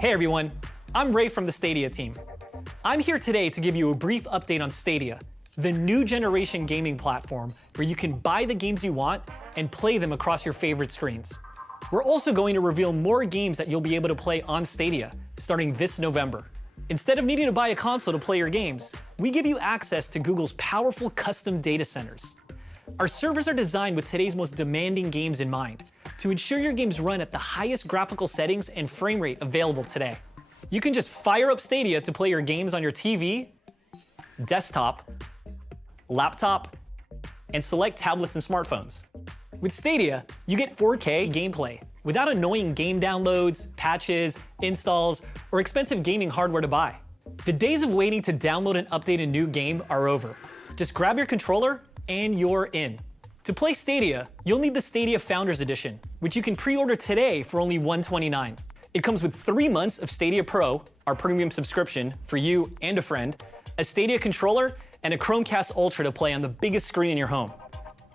Hey everyone, I'm Ray from the Stadia team. I'm here today to give you a brief update on Stadia, the new generation gaming platform where you can buy the games you want and play them across your favorite screens. We're also going to reveal more games that you'll be able to play on Stadia starting this November. Instead of needing to buy a console to play your games, we give you access to Google's powerful custom data centers. Our servers are designed with today's most demanding games in mind to ensure your games run at the highest graphical settings and frame rate available today. You can just fire up Stadia to play your games on your TV, desktop, laptop, and select tablets and smartphones. With Stadia, you get 4K gameplay without annoying game downloads, patches, installs, or expensive gaming hardware to buy. The days of waiting to download and update a new game are over. Just grab your controller and you're in. To play Stadia, you'll need the Stadia Founders Edition, which you can pre-order today for only $129. It comes with 3 months of Stadia Pro, our premium subscription for you and a friend, a Stadia controller, and a Chromecast Ultra to play on the biggest screen in your home.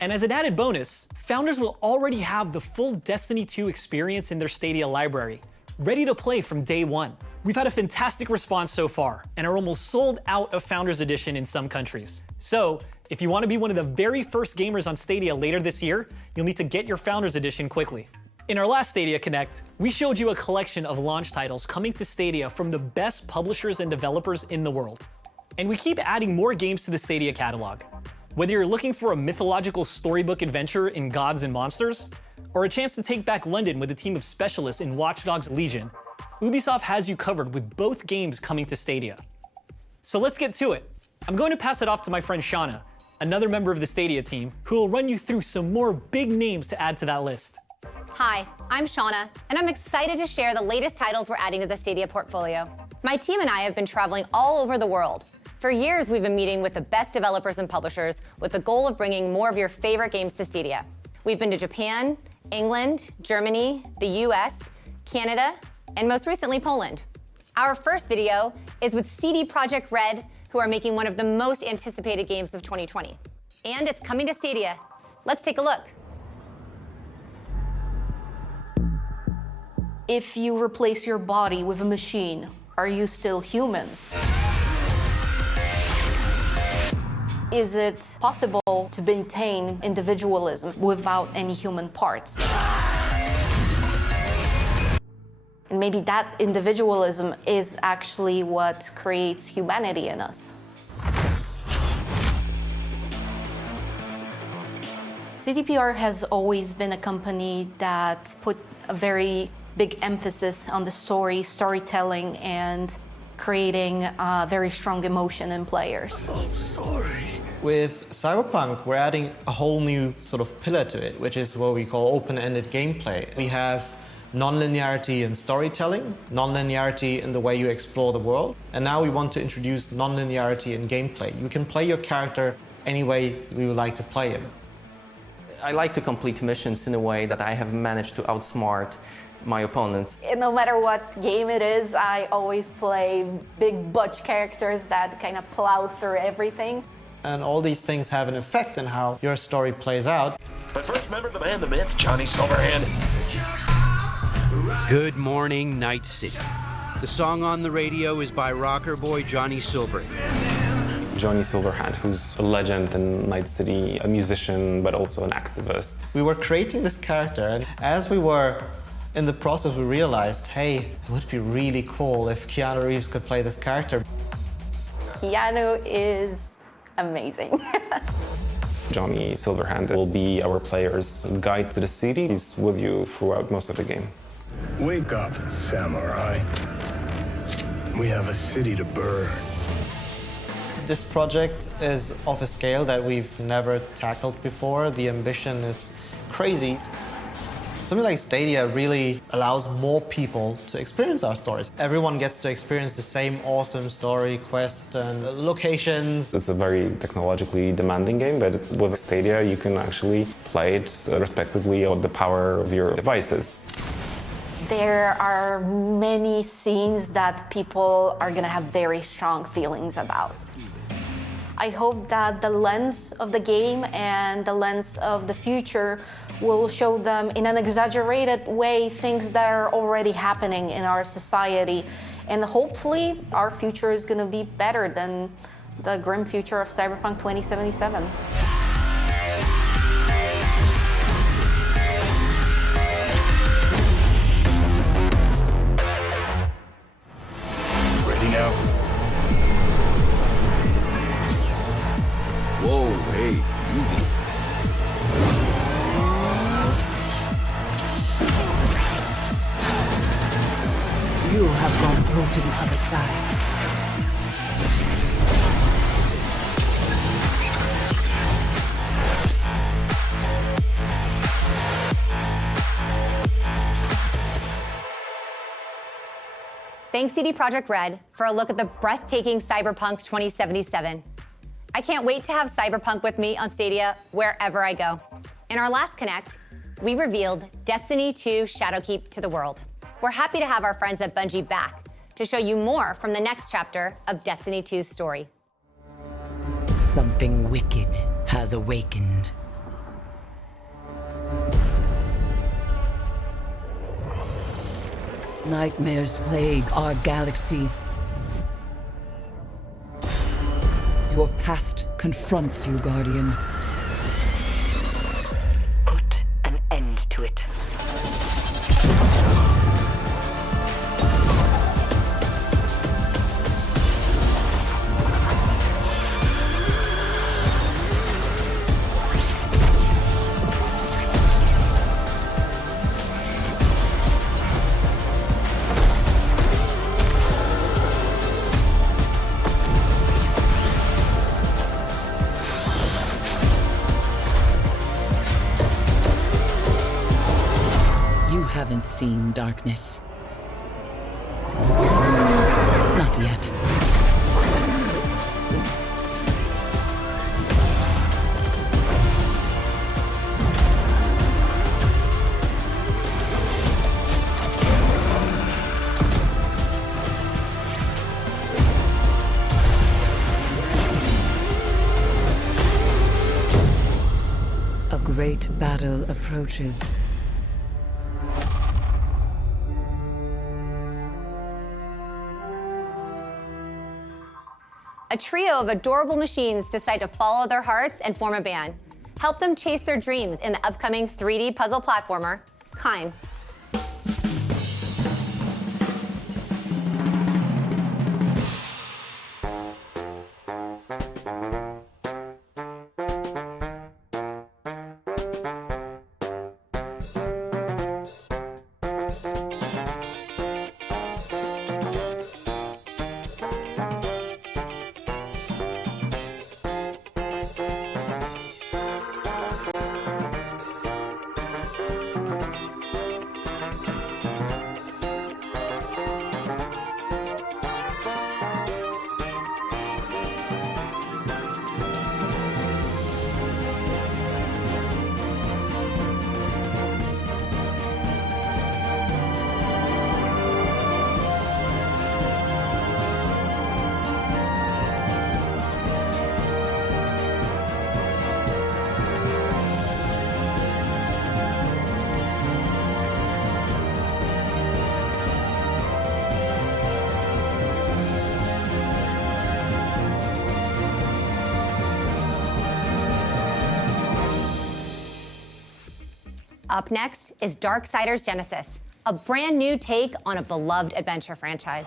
And as an added bonus, Founders will already have the full Destiny 2 experience in their Stadia library, ready to play from day one. We've had a fantastic response so far, and are almost sold out of Founders Edition in some countries. So, if you want to be one of the very first gamers on Stadia later this year, you'll need to get your Founders Edition quickly. In our last Stadia Connect, we showed you a collection of launch titles coming to Stadia from the best publishers and developers in the world. And we keep adding more games to the Stadia catalog. Whether you're looking for a mythological storybook adventure in Gods and Monsters, or a chance to take back London with a team of specialists in Watch Dogs Legion, Ubisoft has you covered with both games coming to Stadia. So let's get to it. I'm going to pass it off to my friend Shauna, another member of the Stadia team, who will run you through some more big names to add to that list. Hi, I'm Shauna, and I'm excited to share the latest titles we're adding to the Stadia portfolio. My team and I have been traveling all over the world. For years, we've been meeting with the best developers and publishers with the goal of bringing more of your favorite games to Stadia. We've been to Japan, England, Germany, the US, Canada, and most recently, Poland. Our first video is with CD Projekt Red, who are making one of the most anticipated games of 2020. And it's coming to Stadia. Let's take a look. If you replace your body with a machine, are you still human? Is it possible to maintain individualism without any human parts? And maybe that individualism is actually what creates humanity in us. CDPR has always been a company that put a very big emphasis on the storytelling, and creating very strong emotion in players. Oh, sorry. With Cyberpunk, we're adding a whole new sort of pillar to it, which is what we call open-ended gameplay. We have non-linearity in storytelling, non-linearity in the way you explore the world, and now we want to introduce non-linearity in gameplay. You can play your character any way you would like to play him. I like to complete missions in a way that I have managed to outsmart my opponents. And no matter what game it is, I always play big butch characters that kind of plow through everything. And all these things have an effect on how your story plays out. But first, remember the man, the myth, Johnny Silverhand. Good morning, Night City. The song on the radio is by rocker boy Johnny Silverhand. Johnny Silverhand, who's a legend in Night City, a musician, but also an activist. We were creating this character, and as we were in the process, we realized, hey, it would be really cool if Keanu Reeves could play this character. Keanu is amazing. Johnny Silverhand will be our player's guide to the city. He's with you throughout most of the game. Wake up, samurai. We have a city to burn. This project is of a scale that we've never tackled before. The ambition is crazy. Something like Stadia really allows more people to experience our stories. Everyone gets to experience the same awesome story, quest, and locations. It's a very technologically demanding game, but with Stadia you can actually play it respectively of the power of your devices. There are many scenes that people are going to have very strong feelings about. I hope that the lens of the game and the lens of the future We'll show them in an exaggerated way things that are already happening in our society. And hopefully our future is going to be better than the grim future of Cyberpunk 2077. Ready now? Whoa, hey, easy. You have gone through to the other side. Thanks CD Projekt Red for a look at the breathtaking Cyberpunk 2077. I can't wait to have Cyberpunk with me on Stadia wherever I go. In our last Connect, we revealed Destiny 2 Shadowkeep to the world. We're happy to have our friends at Bungie back to show you more from the next chapter of Destiny 2's story. Something wicked has awakened. Nightmares plague our galaxy. Your past confronts you, Guardian. Put an end to it. Haven't seen darkness. Not yet. A great battle approaches. A trio of adorable machines decide to follow their hearts and form a band. Help them chase their dreams in the upcoming 3D puzzle platformer, Kine. Up next is Darksiders Genesis, a brand new take on a beloved adventure franchise.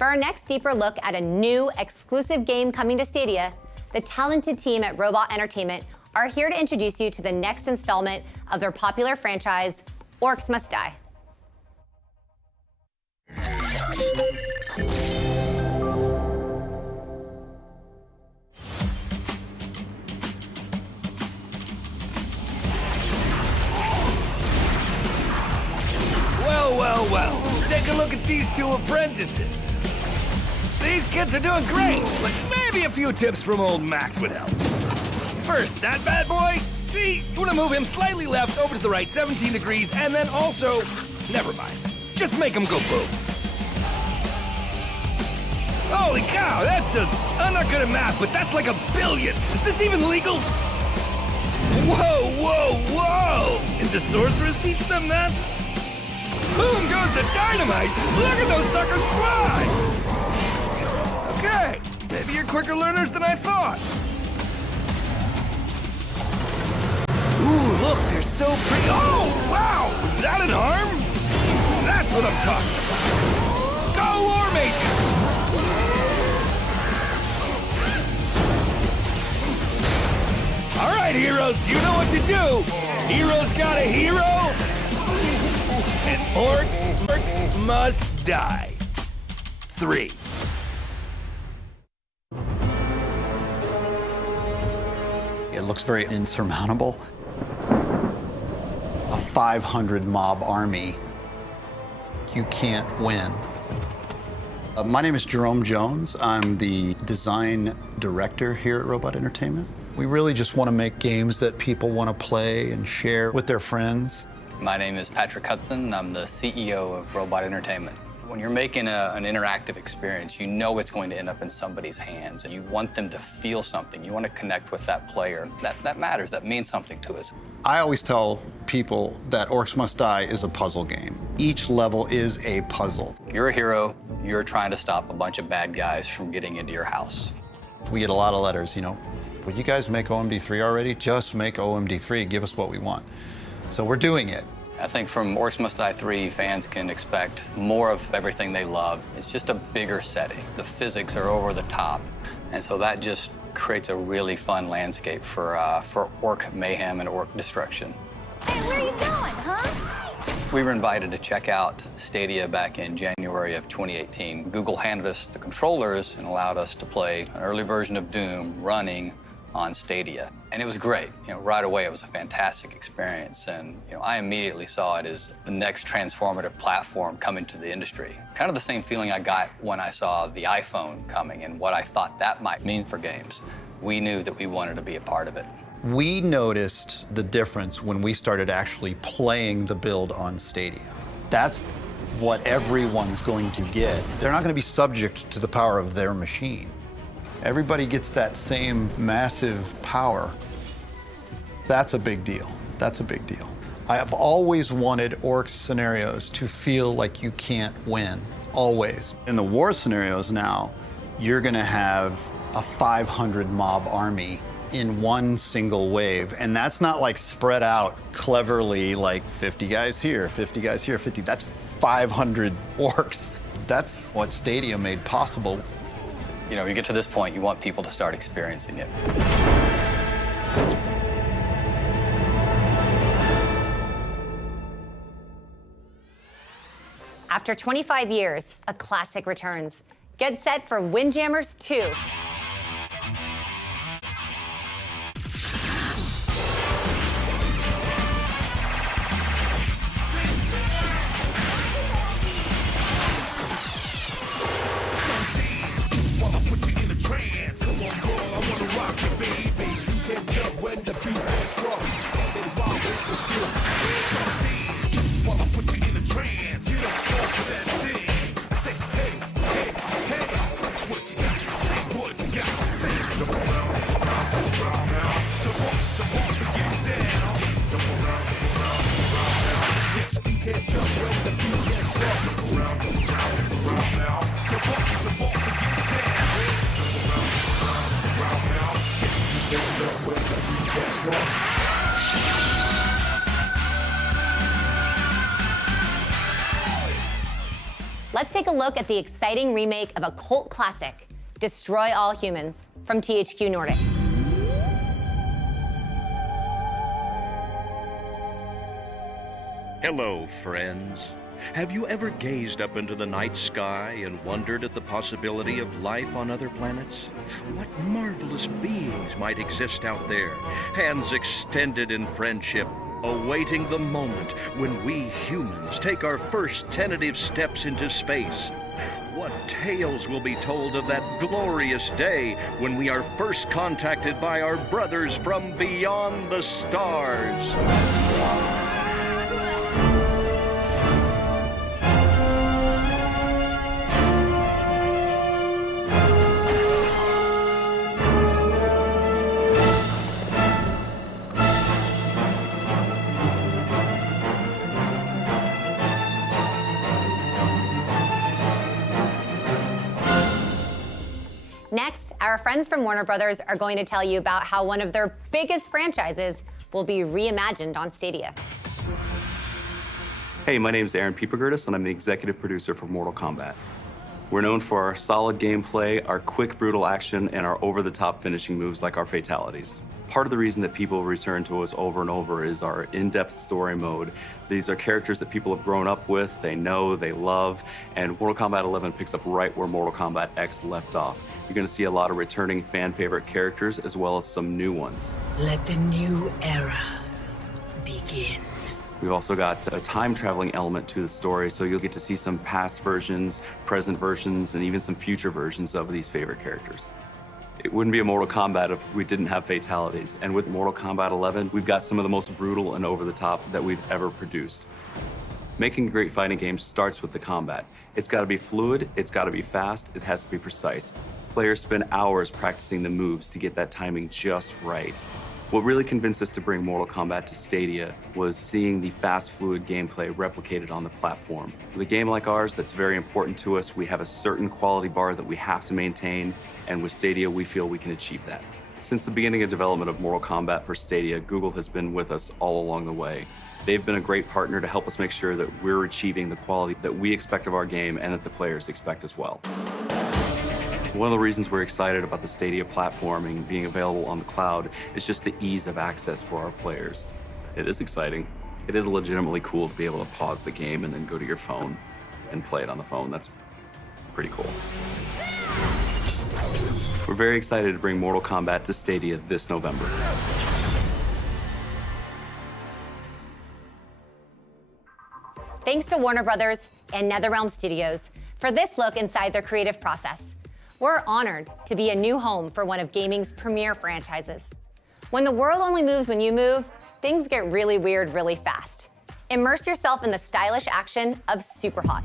For our next deeper look at a new exclusive game coming to Stadia, the talented team at Robot Entertainment are here to introduce you to the next installment of their popular franchise, Orcs Must Die. Well, take a look at these two apprentices. These kids are doing great, but maybe a few tips from old Max would help. First, that bad boy, see, you want to move him slightly left over to the right 17 degrees, and then also, never mind, just make him go boom. Holy cow, I'm not good at math, but that's like $1 billion. Is this even legal? Whoa! Is the sorceress teach them that? Boom goes the dynamite! Look at those suckers fly! Okay, maybe you're quicker learners than I thought. Ooh, look, they're so pretty. Oh, wow! Is that an arm? That's what I'm talking about. Go, War Mage! All right, heroes, you know what to do. Heroes got a hero. And orcs must die. 3. It looks very insurmountable. A 500 mob army. You can't win. My name is Jerome Jones. I'm the design director here at Robot Entertainment. We really just want to make games that people want to play and share with their friends. My name is Patrick Hudson. I'm the CEO of Robot Entertainment. When you're making an interactive experience, you know it's going to end up in somebody's hands, and you want them to feel something. You want to connect with that player. That matters. That means something to us. I always tell people that Orcs Must Die is a puzzle game. Each level is a puzzle. You're a hero. You're trying to stop a bunch of bad guys from getting into your house. We get a lot of letters, would you guys make OMD3 already? Just make OMD3. Give us what we want. So we're doing it. I think from Orcs Must Die 3, fans can expect more of everything they love. It's just a bigger setting. The physics are over the top, and so that just creates a really fun landscape for orc mayhem and orc destruction. Hey, where are you going, huh? We were invited to check out Stadia back in January of 2018. Google handed us the controllers and allowed us to play an early version of Doom running on Stadia. And it was great. Right away, it was a fantastic experience. And, I immediately saw it as the next transformative platform coming to the industry. Kind of the same feeling I got when I saw the iPhone coming and what I thought that might mean for games. We knew that we wanted to be a part of it. We noticed the difference when we started actually playing the build on Stadia. That's what everyone's going to get. They're not going to be subject to the power of their machine. Everybody gets that same massive power. That's a big deal. That's a big deal. I have always wanted orc scenarios to feel like you can't win, always. In the war scenarios now, you're gonna have a 500 mob army in one single wave. And that's not like spread out cleverly, like 50 guys here, 50 guys here, 50. That's 500 orcs. That's what Stadia made possible. You get to this point, you want people to start experiencing it. After 25 years, a classic returns. Get set for Windjammers 2. Let's take a look at the exciting remake of a cult classic, Destroy All Humans, from THQ Nordic. Hello, friends. Have you ever gazed up into the night sky and wondered at the possibility of life on other planets? What marvelous beings might exist out there, hands extended in friendship, awaiting the moment when we humans take our first tentative steps into space? What tales will be told of that glorious day when we are first contacted by our brothers from beyond the stars? Next, our friends from Warner Brothers are going to tell you about how one of their biggest franchises will be reimagined on Stadia. Hey, my name is Aaron Piepergertis, and I'm the executive producer for Mortal Kombat. We're known for our solid gameplay, our quick, brutal action, and our over-the-top finishing moves like our fatalities. Part of the reason that people return to us over and over is our in-depth story mode. These are characters that people have grown up with, they know, they love, and Mortal Kombat 11 picks up right where Mortal Kombat X left off. You're going to see a lot of returning fan-favorite characters as well as some new ones. Let the new era begin. We've also got a time-traveling element to the story, so you'll get to see some past versions, present versions, and even some future versions of these favorite characters. It wouldn't be a Mortal Kombat if we didn't have fatalities. And with Mortal Kombat 11, we've got some of the most brutal and over-the-top that we've ever produced. Making a great fighting game starts with the combat. It's got to be fluid, it's got to be fast, it has to be precise. Players spend hours practicing the moves to get that timing just right. What really convinced us to bring Mortal Kombat to Stadia was seeing the fast, fluid gameplay replicated on the platform. With a game like ours that's very important to us, we have a certain quality bar that we have to maintain, and with Stadia, we feel we can achieve that. Since the beginning of development of Mortal Kombat for Stadia, Google has been with us all along the way. They've been a great partner to help us make sure that we're achieving the quality that we expect of our game and that the players expect as well. One of the reasons we're excited about the Stadia platform and being available on the cloud is just the ease of access for our players. It is exciting. It is legitimately cool to be able to pause the game and then go to your phone and play it on the phone. That's pretty cool. We're very excited to bring Mortal Kombat to Stadia this November. Thanks to Warner Brothers and NetherRealm Studios for this look inside their creative process. We're honored to be a new home for one of gaming's premier franchises. When the world only moves when you move, things get really weird really fast. Immerse yourself in the stylish action of Superhot.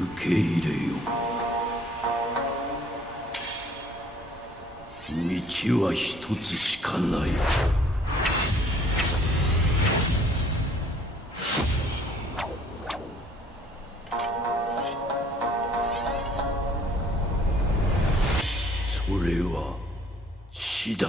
受け入れよ道は一つしかない。それは死だ。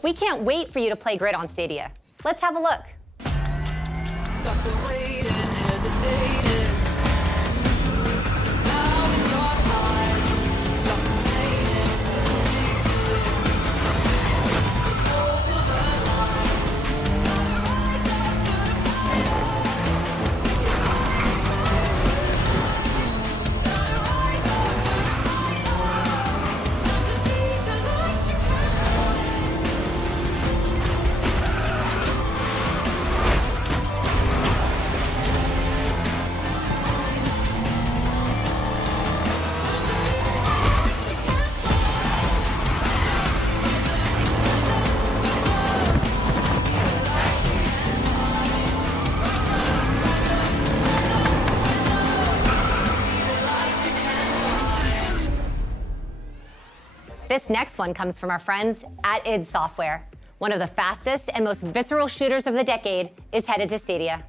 We can't wait for you to play Grid on Stadia. Let's have a look. This next one comes from our friends at id Software. One of the fastest and most visceral shooters of the decade is headed to Stadia.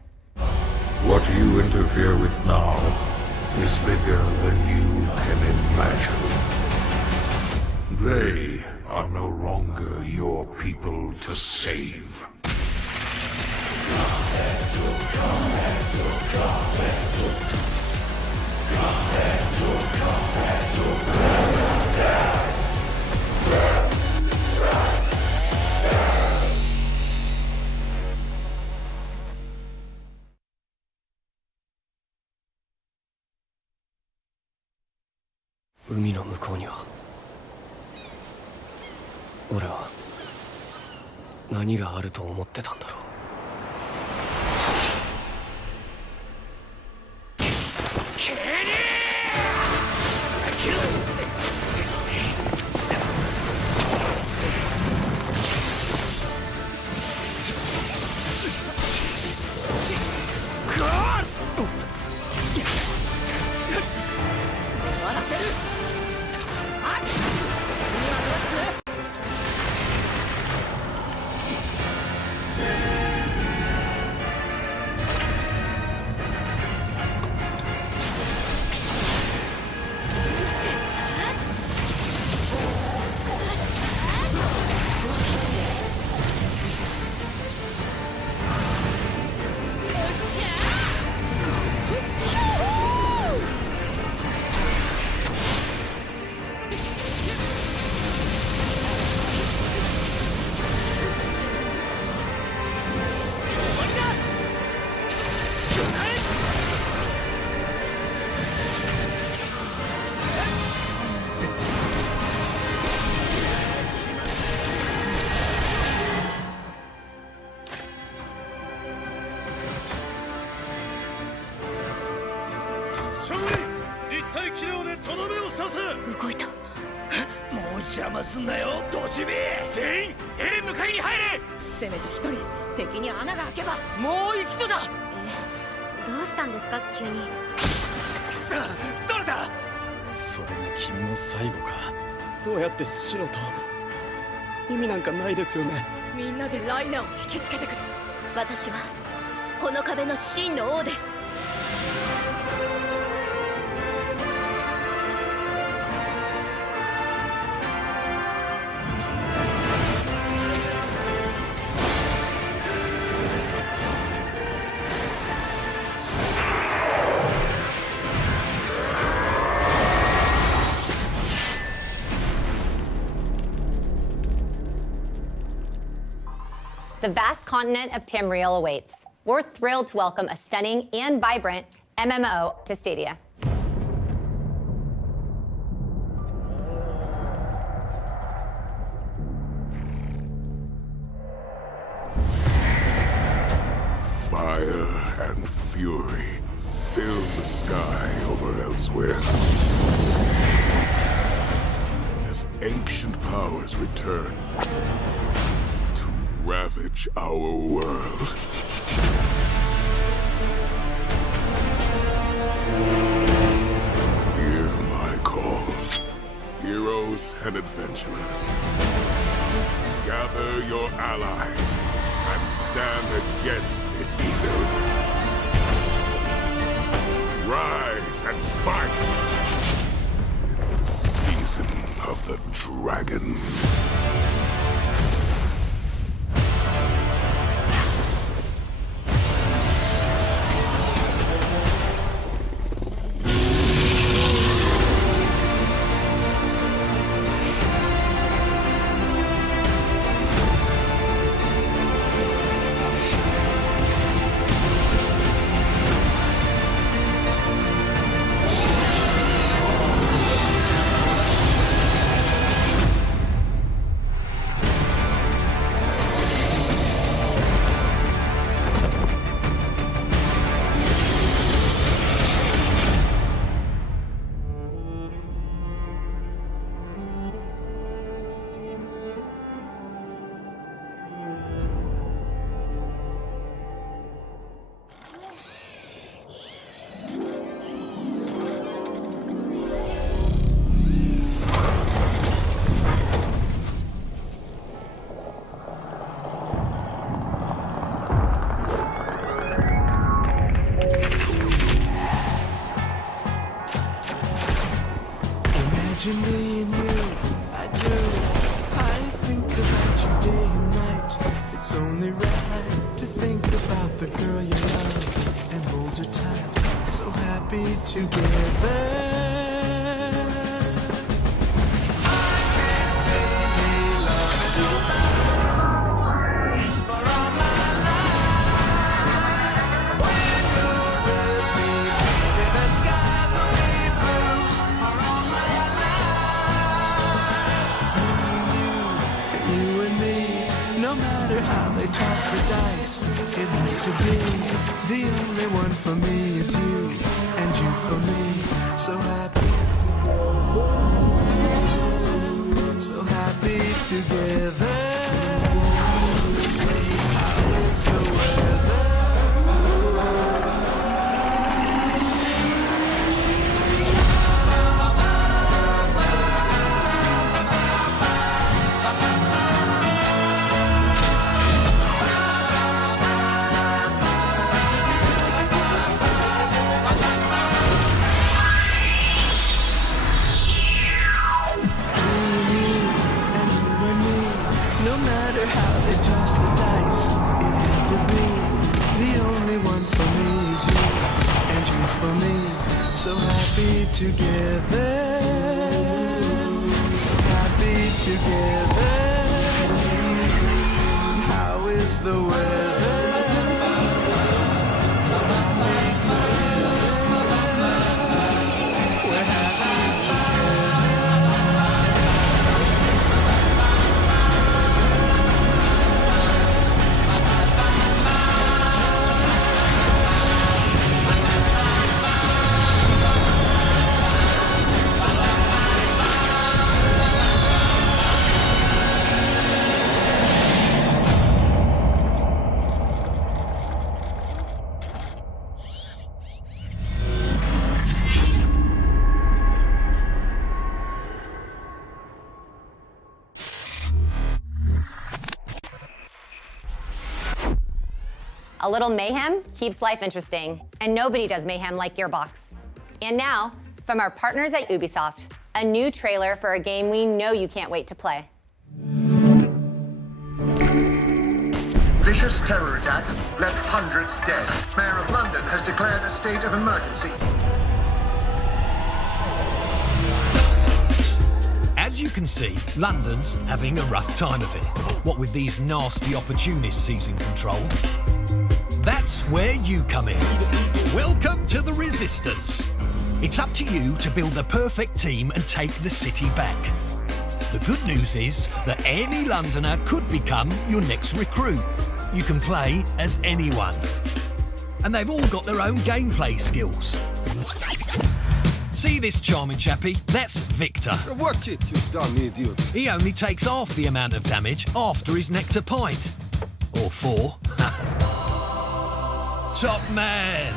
What you interfere with now is bigger than you can imagine. They are no longer your people to save. Umi no mukou ni wa ore wa nani ga aru to omotte ta n darou. The vast continent of Tamriel awaits. We're thrilled to welcome a stunning and vibrant MMO to Stadia. Fire and fury fill the sky over elsewhere. As ancient powers return to ravage our world. Hear my call. Heroes and adventurers. Gather your allies and stand against this evil. Rise and fight in the season of the dragon. Imagine me and you, I do. I think about you day and night. It's only right to think about the girl you love and hold her tight. So happy together. No matter how they toss the dice, it had to be. The only one for me is you, and you for me. So happy, so happy together. How is the weather? No matter how they toss the dice, it had to be. The only one for me is you, and you for me. So happy together, so happy together. How is the weather? So happy together. We're happy together. A little mayhem keeps life interesting, and nobody does mayhem like Gearbox. And now, from our partners at Ubisoft, a new trailer for a game we know you can't wait to play. Vicious terror attack left hundreds dead. Mayor of London has declared a state of emergency. As you can see, London's having a rough time of it. What with these nasty opportunists seizing control. That's where you come in. Welcome to the Resistance. It's up to you to build the perfect team and take the city back. The good news is that any Londoner could become your next recruit. You can play as anyone. And they've all got their own gameplay skills. See this charming chappie? That's Victor. Watch it, you dumb idiot. He only takes half the amount of damage after his nectar pint. Or 4. Top man!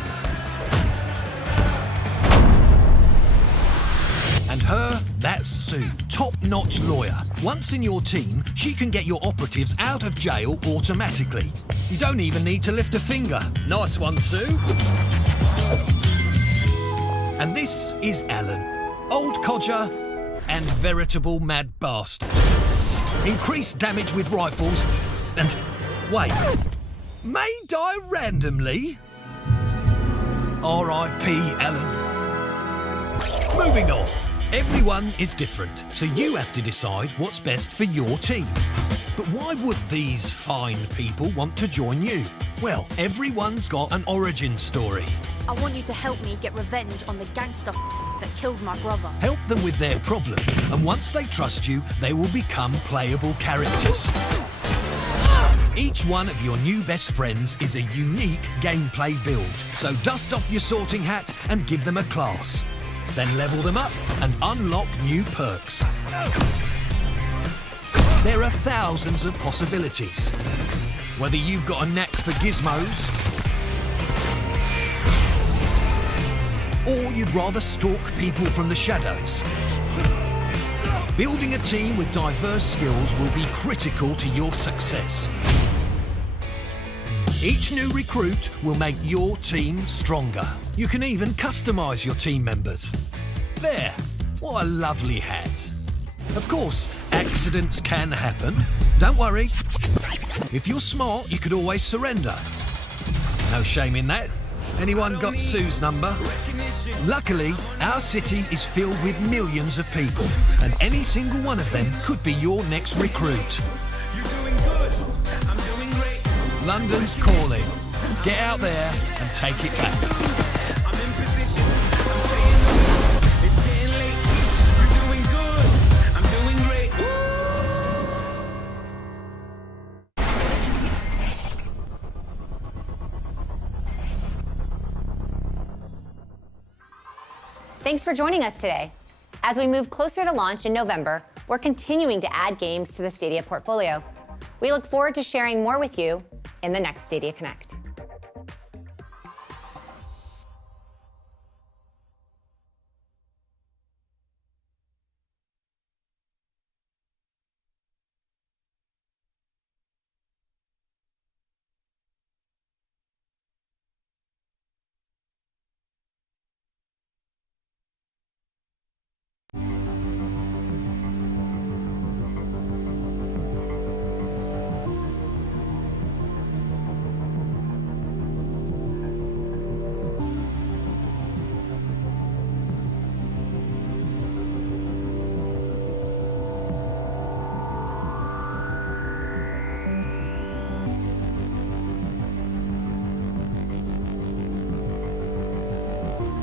And her, that's Sue, top-notch lawyer. Once in your team, she can get your operatives out of jail automatically. You don't even need to lift a finger. Nice one, Sue. And this is Alan, old codger and veritable mad bastard. Increased damage with rifles and... wait, may die randomly? R.I.P. Alan. Moving on. Everyone is different, so you have to decide what's best for your team. But why would these fine people want to join you? Well, everyone's got an origin story. I want you to help me get revenge on the gangster that killed my brother. Help them with their problem, and once they trust you, they will become playable characters. Each one of your new best friends is a unique gameplay build, so dust off your sorting hat and give them a class. Then level them up and unlock new perks. There are thousands of possibilities. Whether you've got a knack for gizmos, or you'd rather stalk people from the shadows. Building a team with diverse skills will be critical to your success. Each new recruit will make your team stronger. You can even customise your team members. There, what a lovely hat. Of course, accidents can happen. Don't worry. If you're smart, you could always surrender. No shame in that. Anyone got Sue's number? Luckily, our city is filled with millions of people, and any single one of them could be your next recruit. London's calling. Get out there and take it back. Thanks for joining us today. As we move closer to launch in November, we're continuing to add games to the Stadia portfolio. We look forward to sharing more with you in the next Stadia Connect.